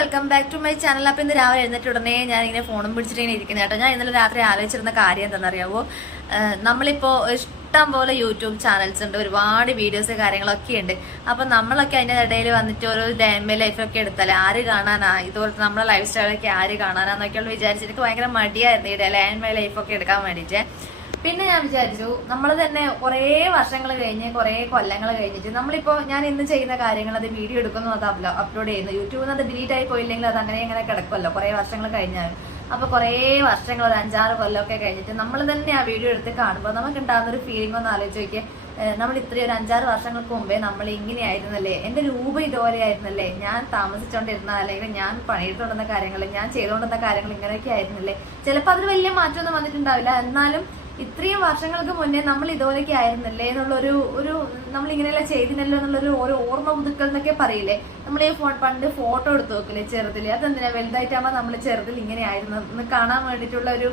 Welcome back to my channel. അപ്പോൾ ഇന്ന് രാവിലെ എഴുന്നേറ്റ് ഉടനെ ഞാൻ ഇങ്ങനെ ഫോണും പിടിച്ചിട്ട് ഇരിക്കുന്നത് കേട്ടോ. ഞാൻ ഇന്നലെ രാത്രി ആലോചിച്ചിരുന്ന കാര്യം എന്താണെന്നറിയാവോ, നമ്മളിപ്പോൾ ഇഷ്ടം പോലെ യൂട്യൂബ് ചാനൽസ് ഉണ്ട്, ഒരുപാട് വീഡിയോസ് കാര്യങ്ങളൊക്കെ ഉണ്ട്. അപ്പം നമ്മളൊക്കെ അതിൻ്റെ ഇടയിൽ വന്നിട്ട് ഓരോ ഡേ ഇൻ മൈ ലൈഫൊക്കെ എടുത്താലേ ആര് കാണാനാ, ഇതുപോലത്തെ നമ്മളെ ലൈഫ് സ്റ്റൈലൊക്കെ ആര് കാണാനാന്നൊക്കെയുള്ള വിചാരിച്ചിട്ട് എനിക്ക് ഭയങ്കര മടിയായിരുന്നു ഈ ഡേ ഇൻ മൈ ലൈഫൊക്കെ എടുക്കാൻ വേണ്ടിയിട്ട്. പിന്നെ ഞാൻ വിചാരിച്ചു നമ്മൾ തന്നെ കുറേ വർഷങ്ങൾ കഴിഞ്ഞ് കുറേ കൊല്ലങ്ങൾ കഴിഞ്ഞിട്ട് നമ്മളിപ്പോൾ ഞാൻ ഇന്ന് ചെയ്യുന്ന കാര്യങ്ങൾ അത് വീഡിയോ എടുക്കുന്നു, അത് അപ്ലോഡ് ചെയ്യുന്നു. യൂട്യൂബിൽ നിന്ന് അത് ഡിലീറ്റ് ആയി പോയില്ലെങ്കിൽ അത് അങ്ങനെ കിടക്കുമല്ലോ കുറേ വർഷങ്ങൾ കഴിഞ്ഞാൽ. അപ്പോൾ കുറേ വർഷങ്ങൾ, ഒരു 5-6 കൊല്ലമൊക്കെ കഴിഞ്ഞിട്ട് നമ്മൾ തന്നെ ആ വീഡിയോ എടുത്ത് കാണുമ്പോൾ നമുക്ക് ഉണ്ടാകുന്നൊരു ഫീലിംഗ് ഒന്ന് ആലോചിച്ച് നോക്കിയാൽ, നമ്മൾ ഇത്രയും ഒരു 5-6 വർഷങ്ങൾക്ക് മുമ്പേ നമ്മൾ ഇങ്ങനെയായിരുന്നല്ലേ, എൻ്റെ രൂപം ഇതുപോലെ ആയിരുന്നല്ലേ, ഞാൻ താമസിച്ചുകൊണ്ടിരുന്ന അല്ലെങ്കിൽ ഞാൻ പണിയെടുത്തുകൊണ്ടിരുന്ന കാര്യങ്ങൾ, ഞാൻ ചെയ്തുകൊണ്ടിരുന്ന കാര്യങ്ങൾ ഇങ്ങനെയൊക്കെ ആയിരുന്നല്ലേ. ചിലപ്പോൾ അതിന് വലിയ മാറ്റമൊന്നും വന്നിട്ടുണ്ടാവില്ല, എന്നാലും ഇത്രയും വർഷങ്ങൾക്ക് മുന്നേ നമ്മൾ ഇതുപോലെയൊക്കെ ആയിരുന്നല്ലേ എന്നുള്ളൊരു നമ്മൾ ഇങ്ങനെയല്ല ചെയ്തിനല്ലോ എന്നുള്ളൊരു ഓരോ ഓർമ്മ പുതുക്കൽ എന്നൊക്കെ പറയില്ലേ. നമ്മൾ ഈ പണ്ട് ഫോട്ടോ എടുത്ത് നോക്കില്ലേ ചെറുതില്, അതെന്തിനാ വലുതായിട്ടാകുമ്പോൾ നമ്മൾ ചെറുതിൽ ഇങ്ങനെ ആയിരുന്നു എന്ന് കാണാൻ വേണ്ടിയിട്ടുള്ള ഒരു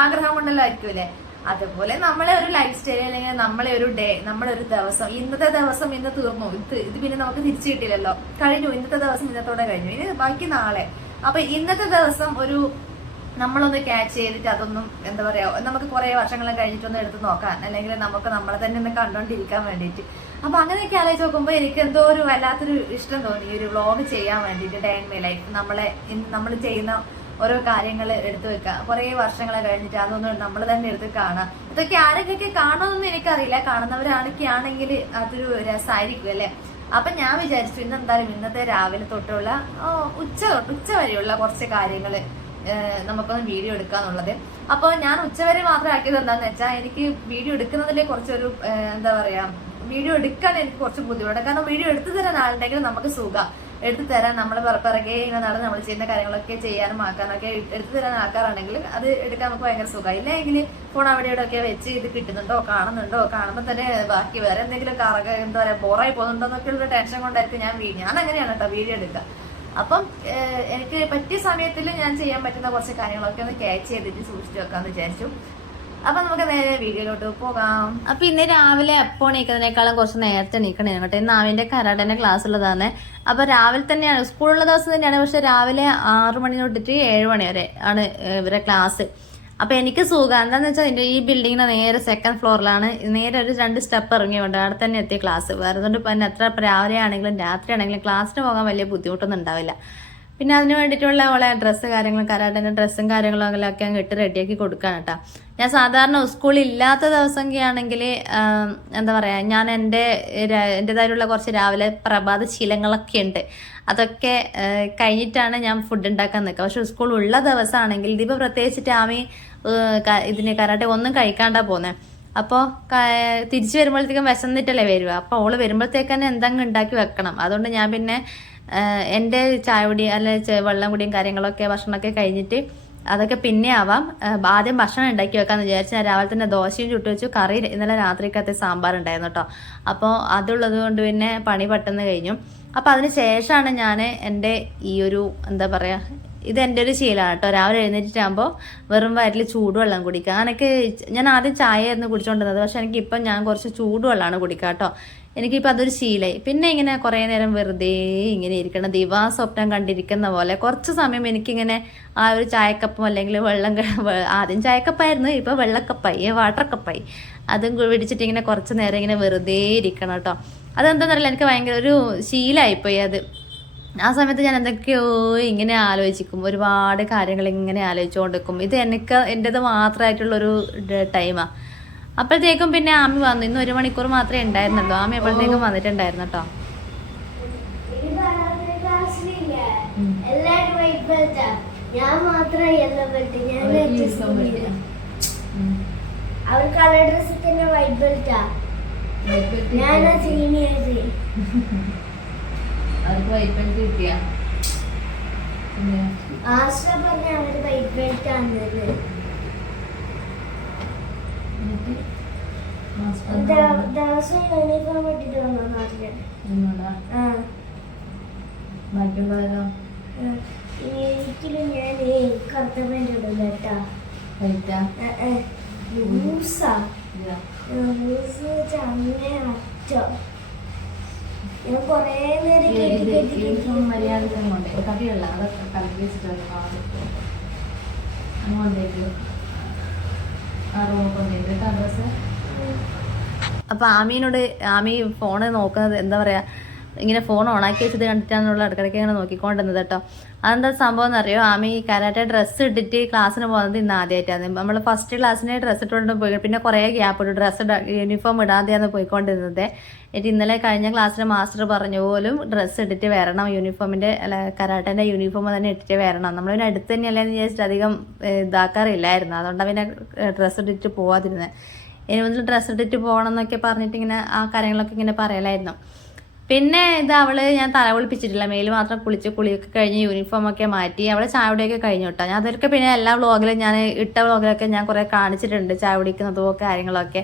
ആഗ്രഹം കൊണ്ടല്ലോ ആയിരിക്കുമല്ലേ. അതുപോലെ നമ്മളെ ഒരു ലൈഫ് സ്റ്റൈൽ അല്ലെങ്കിൽ നമ്മളെ ഒരു ഡേ, നമ്മളെ ഒരു ദിവസം, ഇന്നത്തെ ദിവസം ഇന്ന് തീർന്നു, ഇത് പിന്നെ നമുക്ക് തിരിച്ചു കിട്ടില്ലല്ലോ, കഴിഞ്ഞു, ഇന്നത്തെ ദിവസം ഇന്നത്തോടെ കഴിഞ്ഞു, ഇനി ബാക്കി നാളെ. അപ്പൊ ഇന്നത്തെ ദിവസം ഒരു നമ്മളൊന്ന് ക്യാച്ച് ചെയ്തിട്ട് അതൊന്നും എന്താ പറയാ, നമുക്ക് കുറെ വർഷങ്ങളും കഴിഞ്ഞിട്ടൊന്ന് എടുത്ത് നോക്കാൻ, അല്ലെങ്കിൽ നമുക്ക് നമ്മളെ തന്നെ ഒന്ന് കണ്ടോണ്ടിരിക്കാൻ വേണ്ടിയിട്ട്. അപ്പൊ അങ്ങനെയൊക്കെ ആലോചിച്ച് നോക്കുമ്പോൾ എനിക്ക് എന്തോ ഒരു വല്ലാത്തൊരു ഇഷ്ടം തോന്നി ഈ ഒരു വ്ളോഗ് ചെയ്യാൻ വേണ്ടിയിട്ട്. ഡേ ഇൻ മൈ ലൈഫ്, നമ്മൾ ചെയ്യുന്ന ഓരോ കാര്യങ്ങൾ എടുത്തു വെക്കുക, കുറെ വർഷങ്ങളെ കഴിഞ്ഞിട്ട് അതൊന്നും നമ്മൾ തന്നെ എടുത്ത് കാണാം. ഇതൊക്കെ ആരൊക്കെ കാണുമെന്നൊന്നും എനിക്കറിയില്ല, കാണുന്നവരാണെങ്കിൽ അതൊരു രസമായിരിക്കും അല്ലെ. അപ്പൊ ഞാൻ വിചാരിച്ചു ഇന്നെന്തായാലും ഇന്നത്തെ രാവിലെ തൊട്ടുള്ള ഉച്ച വരെയുള്ള കുറച്ച് കാര്യങ്ങൾ നമുക്കൊന്ന് വീഡിയോ എടുക്കാന്നുള്ളത്. അപ്പോൾ ഞാൻ ഉച്ചവരെ മാത്രം ആക്കിയത് എന്താന്ന് വെച്ചാൽ, എനിക്ക് വീഡിയോ എടുക്കുന്നതിലെ കുറച്ചൊരു എന്താ പറയാ, വീഡിയോ എടുക്കാൻ എനിക്ക് കുറച്ച് ബുദ്ധിമുട്ടാണ്. കാരണം വീഡിയോ എടുത്തു തരാൻ ആളുണ്ടെങ്കിൽ നമുക്ക് സുഖം, എടുത്തു തരാൻ നമ്മൾ പിറകെ ഇങ്ങനെ നടന്ന് നമ്മൾ ചെയ്യുന്ന കാര്യങ്ങളൊക്കെ ചെയ്യാനും ആക്കാനൊക്കെ എടുത്തു തരാൻ ആൾക്കാരാണെങ്കിൽ അത് എടുക്കാൻ നമുക്ക് ഭയങ്കര സുഖം. ഇല്ലെങ്കിൽ ഫോൺ അവിടെ ഇവിടെ ഒക്കെ വെച്ച് ഇത് കിട്ടുന്നുണ്ടോ കാണുമ്പോൾ തന്നെ ബാക്കി വേറെ എന്തെങ്കിലും എന്താ പറയാ ബോറായി പോകുന്നുണ്ടോ എന്നൊക്കെ ഉള്ള ടെൻഷൻ കൊണ്ടായിരിക്കും ഞാൻ അങ്ങനെയാണ് കേട്ടോ വീഡിയോ എടുക്കുക. അപ്പം എനിക്ക് പറ്റിയ സമയത്തിൽ ഞാൻ ചെയ്യാൻ പറ്റുന്ന കുറച്ച് കാര്യങ്ങളൊക്കെ ഒന്ന് ക്യാച്ച് ചെയ്തിട്ട് സൂക്ഷിച്ചു വെക്കാന്ന് വിചാരിച്ചു. അപ്പൊ നമുക്ക് നേരെ വീഡിയോയിലോട്ട് പോകാം. അപ്പൊ ഇന്ന് രാവിലെ എപ്പോൾ എണീക്കുന്നതിനേക്കാളും കുറച്ച് നേരത്തെ എണീക്കണേ കേട്ടോ. ഇന്ന് ആവിന്റെ കരാട്ടേന്റെ ക്ലാസ് ഉള്ളതാണ്. അപ്പൊ രാവിലെ തന്നെയാണ്, സ്കൂളുള്ള ദിവസം തന്നെയാണ്, പക്ഷെ രാവിലെ 6 മണി തൊട്ടിട്ട് 7 മണി വരെ ആണ് ഇവരെ ക്ലാസ്. അപ്പൊ എനിക്ക് സുഖം എന്താന്ന് വെച്ചാൽ ഇതിന്റെ ഈ ബിൽഡിങ്ങിന്റെ നേരെ 2nd ഫ്ലോറിലാണ്, നേരെ ഒരു 2 സ്റ്റെപ്പ് ഇറങ്ങിയുണ്ട് അവിടെ തന്നെ എത്തിയ ക്ലാസ്. വേറെ കൊണ്ട് പിന്നെ എത്ര രാവിലെ ആണെങ്കിലും രാത്രി ആണെങ്കിലും ക്ലാസ്സിന് പോകാൻ വലിയ ബുദ്ധിമുട്ടൊന്നും ഉണ്ടാവില്ല. പിന്നെ അതിന് വേണ്ടിയിട്ടുള്ള ഓളെ ഡ്രസ്സ് കാര്യങ്ങളും, കരാട്ടേന്റെ ഡ്രസ്സും കാര്യങ്ങളും അങ്ങനെയൊക്കെ അങ്ങ് ഇട്ട് റെഡിയാക്കി കൊടുക്കാൻ കേട്ടോ. ഞാൻ സാധാരണ സ്കൂളിൽ ഇല്ലാത്ത ദിവസമൊക്കെ ആണെങ്കിൽ എന്താ പറയാ, ഞാൻ എൻ്റെതായിട്ടുള്ള കുറച്ച് രാവിലെ പ്രഭാത ശീലങ്ങളൊക്കെ ഉണ്ട്, അതൊക്കെ കഴിഞ്ഞിട്ടാണ് ഞാൻ ഫുഡ് ഉണ്ടാക്കാൻ നിൽക്കുക. പക്ഷെ സ്കൂൾ ഉള്ള ദിവസമാണെങ്കിൽ ഇതിപ്പോൾ പ്രത്യേകിച്ചിട്ട് ആമി ഇതിന് കരാട്ടെ ഒന്നും കഴിക്കാണ്ടാ പോകുന്നത്. അപ്പോൾ തിരിച്ചു വരുമ്പോഴത്തേക്കും വിശന്നിട്ടല്ലേ വരിക. അപ്പോൾ ഓള് വരുമ്പോഴത്തേക്ക് തന്നെ എന്തെങ്കിലും ഉണ്ടാക്കി വെക്കണം. അതുകൊണ്ട് ഞാൻ പിന്നെ എൻ്റെ ചായ കുടി അല്ലെ വെള്ളം കുടിയും കാര്യങ്ങളൊക്കെ ഭക്ഷണമൊക്കെ കഴിഞ്ഞിട്ട് അതൊക്കെ പിന്നെ ആവാം, ആദ്യം ഭക്ഷണം ഉണ്ടാക്കി വെക്കാമെന്ന് വിചാരിച്ച് ഞാൻ രാവിലെ തന്നെ ദോശയും ചുട്ടു വെച്ചു. കറി ഇന്നലെ രാത്രിക്കകത്തെ സാമ്പാർ ഉണ്ടായിരുന്നു കേട്ടോ. അപ്പോൾ അതുള്ളത് കൊണ്ട് പിന്നെ പണി പെട്ടെന്ന് കഴിഞ്ഞു. അപ്പോൾ അതിന് ശേഷമാണ് ഞാൻ എൻ്റെ ഈ ഒരു എന്താ പറയുക, ഇത് എൻ്റെ ഒരു ശീലമാണ് കേട്ടോ. രാവിലെ എഴുന്നേറ്റിട്ടാകുമ്പോൾ വെറും വയറ്റിൽ ചൂടുവെള്ളം കുടിക്കുക. എനിക്ക് ഞാൻ ആദ്യം ചായ ആയിരുന്നു കുടിച്ചുകൊണ്ടിരുന്നത്, പക്ഷെ എനിക്കിപ്പം ഞാൻ കുറച്ച് ചൂടുവെള്ളമാണ് കുടിക്കുക കേട്ടോ. എനിക്കിപ്പോൾ അതൊരു ശീലമായി. പിന്നെ ഇങ്ങനെ കുറേ നേരം വെറുതെ ഇങ്ങനെ ഇരിക്കണം, ദിവാസ്വപ്നം കണ്ടിരിക്കുന്ന പോലെ കുറച്ച് സമയം എനിക്കിങ്ങനെ ആ ഒരു ചായക്കപ്പും അല്ലെങ്കിൽ ആദ്യം ചായക്കപ്പായിരുന്നു, ഇപ്പോൾ വെള്ളക്കപ്പായി, വാട്ടർ കപ്പായി, അതും പിടിച്ചിട്ട് ഇങ്ങനെ കുറച്ച് നേരം ഇങ്ങനെ വെറുതെ ഇരിക്കണം കേട്ടോ. അതെന്താണെന്നറിയില്ല, എനിക്ക് ഭയങ്കര ഒരു ശീലമായിപ്പോയി അത്. ആ സമയത്ത് ഞാൻ എന്തൊക്കെയോ ഇങ്ങനെ ആലോചിക്കും, ഒരുപാട് കാര്യങ്ങൾ ഇങ്ങനെ ആലോചിച്ചുകൊണ്ടിരിക്കും. ഇത് എൻ്റെത് മാത്രമായിട്ടുള്ളൊരു ടൈമാണ്. അപ്പോഴത്തേക്കും പിന്നെ ആമി വന്നു. ഇന്ന് 1 മണിക്കൂർ മാത്രമേ ഉണ്ടായിരുന്നുള്ളൂ. ആമി അപ്പോഴത്തേക്കും വന്നിട്ടുണ്ടായിരുന്നു കേട്ടോ. അവർ കളർ ഡ്രസ് തന്നെ വൈറ്റ് ബെൽറ്റാ, ഞാനാ സീനിയേഴ്സ്. അവർക്ക് വൈറ്റ് ബെൽറ്റ് കിട്ടിയ ആശ പറഞ്ഞ അവര് വൈറ്റ് ബെൽറ്റ് ആണത്. ദിവസം യൂണിഫോം ഇട്ടിട്ട് വന്നോ നാട്ടില്? ബാക്കിയുള്ളവരോ? എനിക്കിലും ഞാൻ കറുത്ത പാൻറ് ഇടില്ല കേട്ടാ. ലൂസാ, ലൂസ് അങ്ങനെ അറ്റോ ഞാൻ കൊറേ നേരം കേട്ടിട്ട് മര്യാദ കടിയുള്ള അതൊക്കെ കലക്കി വെച്ചിട്ട് അങ്ങോട്ടേക്ക് ആ റൂമിൽ കൊണ്ടുപോയിട്ട് കേട്ടോ ഡ്രസ്സ്. അപ്പോൾ ആമി ഫോണ് നോക്കുന്നത് എന്താ പറയുക, ഇങ്ങനെ ഫോൺ ഓണാക്കി വെച്ചത് കണ്ടിട്ടാണുള്ള ഇടയ്ക്കിടയ്ക്ക് ഇങ്ങനെ നോക്കിക്കൊണ്ടിരുന്നത് കേട്ടോ. അതെന്താ സംഭവം എന്നറിയോ, ആമി കരാട്ടെ ഡ്രസ്സ് ഇട്ടിട്ട് ക്ലാസ്സിന് പോകുന്നത് ഇന്ന് ആദ്യമായിട്ടാണ്. നമ്മൾ ഫസ്റ്റ് ക്ലാസ്സിന് ഡ്രസ്സ് ഇട്ടുകൊണ്ട് പോയി, പിന്നെ കുറേ ഗ്യാപ്പ് ഇട്ടു, ഡ്രസ്സ് യൂണിഫോം ഇടാതെയാണ് പോയിക്കൊണ്ടിരുന്നത്. എന്നിട്ട് ഇന്നലെ കഴിഞ്ഞ ക്ലാസ്സിന് മാസ്റ്റർ പറഞ്ഞു പോലും ഡ്രസ്സ് ഇട്ടിട്ട് വരണം, യൂണിഫോമിൻ്റെ അല്ല കരാട്ടേൻ്റെ യൂണിഫോം തന്നെ ഇട്ടിട്ട് വരണം. നമ്മളിവിടെ അടുത്ത് തന്നെയല്ലേന്ന് വിചാരിച്ചിട്ട് അധികം ഇതാക്കാറില്ലായിരുന്നു, അതുകൊണ്ടാണ് പിന്നെ ഡ്രസ്സ് ഇട്ടിട്ട് പോവാതിരുന്നത്. ഇനി മുതൽ ഡ്രസ്സ് ഇട്ടിട്ട് പോകണം എന്നൊക്കെ പറഞ്ഞിട്ട് ഇങ്ങനെ ആ കാര്യങ്ങളൊക്കെ ഇങ്ങനെ പറയലായിരുന്നു. പിന്നെ ഇത് ഞാൻ തല കുളിപ്പിച്ചിട്ടില്ല, മേൽ മാത്രം കുളിയൊക്കെ കഴിഞ്ഞ് യൂണിഫോമൊക്കെ മാറ്റി അവളെ ചായവിടെയൊക്കെ കഴിഞ്ഞു കേട്ടോ. ഞാൻ അതൊക്കെ പിന്നെ എല്ലാ വ്ളോഗിലും ഞാൻ ഇട്ട വ്ളോഗിലൊക്കെ ഞാൻ കുറേ കാണിച്ചിട്ടുണ്ട്, ചായ കുടിക്കുന്നതും കാര്യങ്ങളൊക്കെ.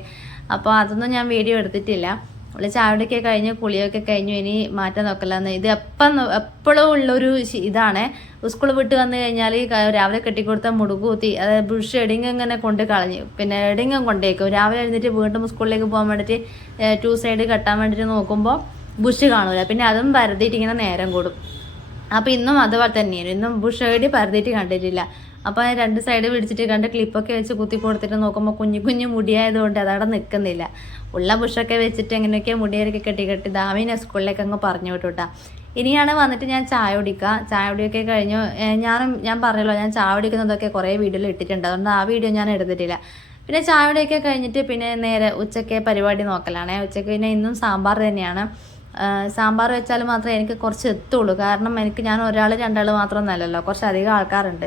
അപ്പോൾ അതൊന്നും ഞാൻ വീഡിയോ എടുത്തിട്ടില്ല. അവള് ചായവിടെയൊക്കെ കഴിഞ്ഞ് കുളിയൊക്കെ കഴിഞ്ഞു, ഇനി മാറ്റാൻ നോക്കല്ലെന്ന്. ഇത് എപ്പോഴും ഉള്ളൊരു ഇതാണ്. സ്കൂൾ വിട്ട് വന്നു കഴിഞ്ഞാൽ രാവിലെ കെട്ടിക്കൊടുത്ത മുടുകൂത്തി, അതായത് ബ്രഷ് എഡിങ് ഇങ്ങനെ കൊണ്ട് കളഞ്ഞു, പിന്നെ എഡിങ്ങും കൊണ്ടേക്കും. രാവിലെ എഴുന്നേറ്റ് വീണ്ടും സ്കൂളിലേക്ക് പോകാൻ വേണ്ടിയിട്ട് 2 സൈഡ് കെട്ടാൻ വേണ്ടിയിട്ട് നോക്കുമ്പോൾ ബുഷ് കാണൂല, പിന്നെ അതും പരതിയിട്ട് ഇങ്ങനെ നേരം കൂടും. അപ്പോൾ ഇന്നും അതുപോലെ തന്നെയാണ്, ഇന്നും ബുഷ് എടി പരതിയിട്ട് കണ്ടിട്ടില്ല. അപ്പോൾ 2 സൈഡ് പിടിച്ചിട്ട് കണ്ട് ക്ലിപ്പൊക്കെ വെച്ച് കുത്തി കൊടുത്തിട്ട് നോക്കുമ്പോൾ കുഞ്ഞു മുടിയായതുകൊണ്ട് അതവിടെ നിൽക്കുന്നില്ല. ഉള്ള ബുഷൊക്കെ വെച്ചിട്ട് എങ്ങനെയൊക്കെ മുടിയൊക്കെ കെട്ടി ദാമീനെ സ്കൂളിലേക്ക് അങ്ങ് പറഞ്ഞു വിട്ടുട്ടാ. ഇനിയാണ് വന്നിട്ട് ഞാൻ ചായ കുടിയൊക്കെ കഴിഞ്ഞു. ഞാൻ പറഞ്ഞല്ലോ, ഞാൻ ചായ കുടിക്കുന്നതൊക്കെ കുറേ വീഡിയോയിൽ ഇട്ടിട്ടുണ്ട്, അതുകൊണ്ട് ആ വീഡിയോ ഞാൻ എടുത്തിട്ടില്ല. പിന്നെ ചായ കുടിയൊക്കെ കഴിഞ്ഞിട്ട് പിന്നെ നേരെ ഉച്ചയ്ക്ക് പരിപാടി നോക്കലാണേ. ഉച്ചയ്ക്ക് പിന്നെ ഇന്നും സാമ്പാർ തന്നെയാണ്. സാമ്പാർ വെച്ചാൽ മാത്രമേ എനിക്ക് കുറച്ച് എത്തുള്ളൂ, കാരണം ഞാൻ 1-2 മാത്രമൊന്നുമല്ലല്ലോ, കുറച്ച് അധികം ആൾക്കാരുണ്ട്.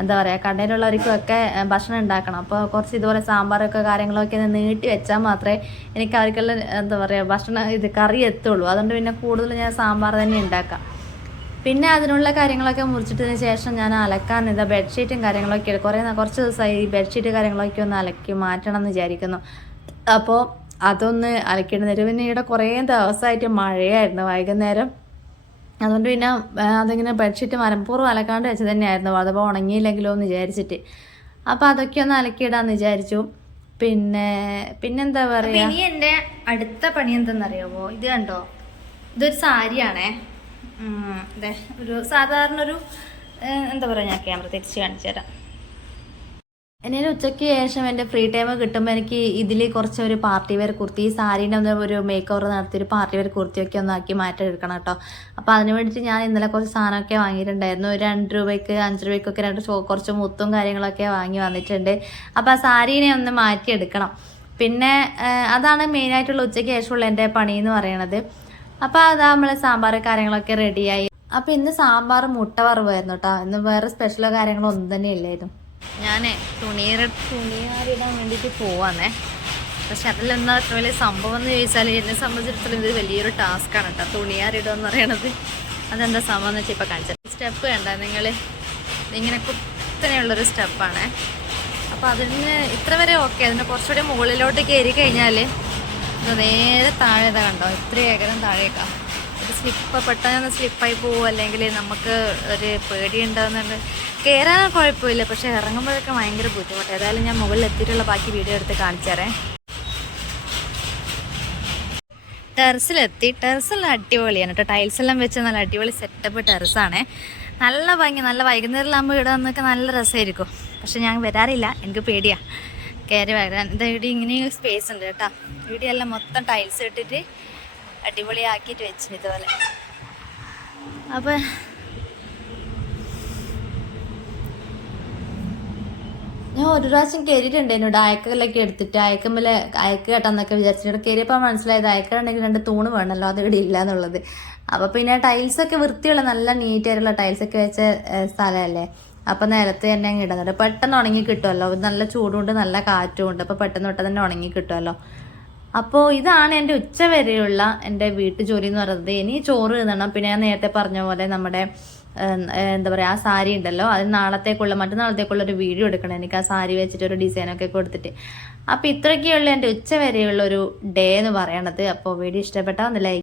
എന്താ പറയുക, കടയിലുള്ളവർക്കൊക്കെ ഭക്ഷണം ഉണ്ടാക്കണം. അപ്പോൾ കുറച്ച് ഇതുപോലെ സാമ്പാറൊക്കെ കാര്യങ്ങളൊക്കെ നീട്ടി വെച്ചാൽ മാത്രമേ എനിക്ക് അവർക്കുള്ള എന്താ പറയുക ഭക്ഷണം കറി എത്തുള്ളൂ. അതുകൊണ്ട് പിന്നെ കൂടുതൽ ഞാൻ സാമ്പാർ തന്നെ ഉണ്ടാക്കാം. പിന്നെ അതിനുള്ള കാര്യങ്ങളൊക്കെ മുറിച്ചിട്ടതിന് ശേഷം ഞാൻ അലക്കാൻ ബെഡ്ഷീറ്റും കാര്യങ്ങളൊക്കെ കുറച്ച് ദിവസമായി ഈ ബെഡ്ഷീറ്റ് കാര്യങ്ങളൊക്കെ ഒന്ന് അലക്കി മാറ്റണം എന്ന് വിചാരിക്കുന്നു. അപ്പോൾ അതൊന്ന് അലക്കിയിടുന്നത്. പിന്നെ ഇവിടെ കുറേ ദിവസമായിട്ട് മഴയായിരുന്നു വൈകുന്നേരം, അതുകൊണ്ട് പിന്നെ അതിങ്ങനെ ബെഡ്ഷീറ്റ് മനഃപൂർവ്വം അലക്കാണ്ട് വെച്ച് തന്നെയായിരുന്നു, അഥവാ ഉണങ്ങിയില്ലെങ്കിലോ എന്ന് വിചാരിച്ചിട്ട്. അപ്പോൾ അതൊക്കെ ഒന്ന് അലക്കിയിടാന്ന് വിചാരിച്ചു. പിന്നെന്താ പറയുക, ഇനി എൻ്റെ അടുത്ത പണി എന്തെന്നറിയാമോ, ഇത് കണ്ടോ, ഇതൊരു സാരിയാണേ. സാധാരണ എന്താ പറയുക, ഞാൻ ക്യാമറ തിരിച്ച് കാണിച്ചു തരാം. എന്നേലും ഉച്ചയ്ക്ക് ശേഷം എൻ്റെ ഫ്രീ ടൈം കിട്ടുമ്പോൾ എനിക്ക് ഇതിൽ കുറച്ച് ഒരു പാർട്ടി വെയർ കുർത്തി, ഈ സാരീൻ്റെ ഒന്ന് ഒരു മേക്ക് ഓവർ നടത്തി ഒരു പാർട്ടി വെയർ കുർത്തിയൊക്കെ ഒന്നാക്കി മാറ്റിയെടുക്കണം കേട്ടോ. അപ്പോൾ അതിന് വേണ്ടിയിട്ട് ഞാൻ ഇന്നലെ കുറച്ച് സാധനമൊക്കെ വാങ്ങിയിട്ടുണ്ടായിരുന്നു. 2 രൂപയ്ക്ക് 5 രൂപയ്ക്കൊക്കെ കുറച്ച് മുത്തും കാര്യങ്ങളൊക്കെ വാങ്ങി വന്നിട്ടുണ്ട്. അപ്പോൾ ആ സാരീനെ ഒന്ന് മാറ്റിയെടുക്കണം. പിന്നെ അതാണ് മെയിനായിട്ടുള്ള ഉച്ചയ്ക്ക് ശേഷമുള്ള എൻ്റെ പണി എന്ന് പറയണത്. അപ്പോൾ അതാ നമ്മളെ സാമ്പാർ കാര്യങ്ങളൊക്കെ റെഡിയായി. അപ്പോൾ ഇന്ന് സാമ്പാർ മുട്ട വറവായിരുന്നു കേട്ടോ. ഇന്ന് വേറെ സ്പെഷ്യലോ കാര്യങ്ങളോ ഒന്നും തന്നെ ഇല്ലായിരുന്നു. ഞാൻ തുണിയാറിടാൻ വേണ്ടിയിട്ട് പോവാന്നേ. പക്ഷെ അതിലെന്താ അത്ര വലിയ സംഭവം എന്ന് ചോദിച്ചാൽ എന്നെ സംബന്ധിച്ചിടത്തോളം ഇത് വലിയൊരു ടാസ്ക്കാണ് കേട്ടോ, തുണിയാറിടുക എന്ന് പറയണത്. അതെന്താ സംഭവം എന്ന് വെച്ചാൽ ഇപ്പോൾ കാണിച്ചത് സ്റ്റെപ്പ് കണ്ട നിങ്ങൾ, ഇങ്ങനെ കുത്തനെയുള്ളൊരു സ്റ്റെപ്പാണ്. അപ്പോൾ അതിന് ഇത്ര വരെ ഓക്കെ, അതിന് കുറച്ചുകൂടി മുകളിലോട്ട് കയറി കഴിഞ്ഞാൽ ഇത് നേരെ താഴെ കണ്ടോ, ഇത്രയും ഏകരം താഴേക്കാ. പെട്ടെന്ന് സ്ലിപ്പായി പോകും, അല്ലെങ്കിൽ നമുക്ക് ഒരു പേടി ഉണ്ടാകുന്നുണ്ട്. കയറാൻ കുഴപ്പമില്ല, പക്ഷെ ഇറങ്ങുമ്പോഴൊക്കെ ഭയങ്കര ബുദ്ധിമുട്ട്. ഏതായാലും ഞാൻ മുകളിൽ എത്തിയിട്ടുള്ള ബാക്കി വീഡിയോ എടുത്ത് കാണിച്ചു തരാം. ടെറസിലെത്തി. ടെറസെല്ലാം അടിപൊളിയാണ് കേട്ടോ, ടൈൽസ് എല്ലാം വെച്ച് നല്ല അടിപൊളി സെറ്റപ്പ് ടെറസാണ്. നല്ല ഭംഗി, നല്ല വൈകുന്നേരമാകുമ്പോൾ ഇവിടെ വന്നൊക്കെ നല്ല രസമായിരിക്കും. പക്ഷെ ഞാൻ വരാറില്ല, എനിക്ക് പേടിയാണ് കയറി വരാൻ. ഇവിടെ ഇങ്ങനെയും സ്പേസ് ഉണ്ട് കേട്ടോ. ഇവിടെ എല്ലാം മൊത്തം ടൈൽസ് ഇട്ടിട്ട് അടിപൊളിയാക്കിയിട്ട് വെച്ചിട്ട് ഇതുപോലെ. അപ്പം ഞാൻ ഒരു പ്രാവശ്യം കയറിയിട്ടുണ്ട്, എന്നോട് അയക്കലൊക്കെ എടുത്തിട്ട് അയക്കുമ്പോൾ അയക്ക് കേട്ടെന്നൊക്കെ വിചാരിച്ചിട്ട് കയറിയപ്പോൾ മനസ്സിലായത് അയക്കുണ്ടെങ്കിൽ 2 തൂണ് വേണമല്ലോ, അത് ഇവിടെ ഇല്ല എന്നുള്ളത്. അപ്പോൾ പിന്നെ ടൈൽസൊക്കെ വൃത്തിയുള്ള നല്ല നീറ്റായിട്ടുള്ള ടൈൽസൊക്കെ വെച്ച സ്ഥലമല്ലേ, അപ്പോൾ നേരത്തെ തന്നെ അങ്ങ് ഇടുന്നുണ്ട്. പെട്ടെന്ന് ഉണങ്ങി കിട്ടുമല്ലോ, നല്ല ചൂടുണ്ട് നല്ല കാറ്റും ഉണ്ട്, അപ്പോൾ പെട്ടെന്ന് തന്നെ ഉണങ്ങി കിട്ടുമല്ലോ. അപ്പോൾ ഇതാണ് എൻ്റെ ഉച്ച വരെയുള്ള എൻ്റെ വീട്ടു ജോലി എന്ന് പറയുന്നത്. ഇനി ചോറ് തിന്നണം. പിന്നെ ഞാൻ നേരത്തെ പറഞ്ഞ പോലെ നമ്മുടെ എന്താ പറയുക, ആ സാരി ഉണ്ടല്ലോ, അത് മറ്റന്നാളത്തേക്കുള്ള ഒരു വീഡിയോ എടുക്കണം എനിക്ക്, ആ സാരി വെച്ചിട്ട് ഒരു ഡിസൈനൊക്കെ കൊടുത്തിട്ട്. അപ്പോൾ ഇത്രയൊക്കെയുള്ള എൻ്റെ ഉച്ച വരെയുള്ള ഒരു ഡേ എന്ന് പറയണത്. അപ്പോൾ വീഡിയോ ഇഷ്ടപ്പെട്ടാൽ ഒന്ന് ലൈക്ക്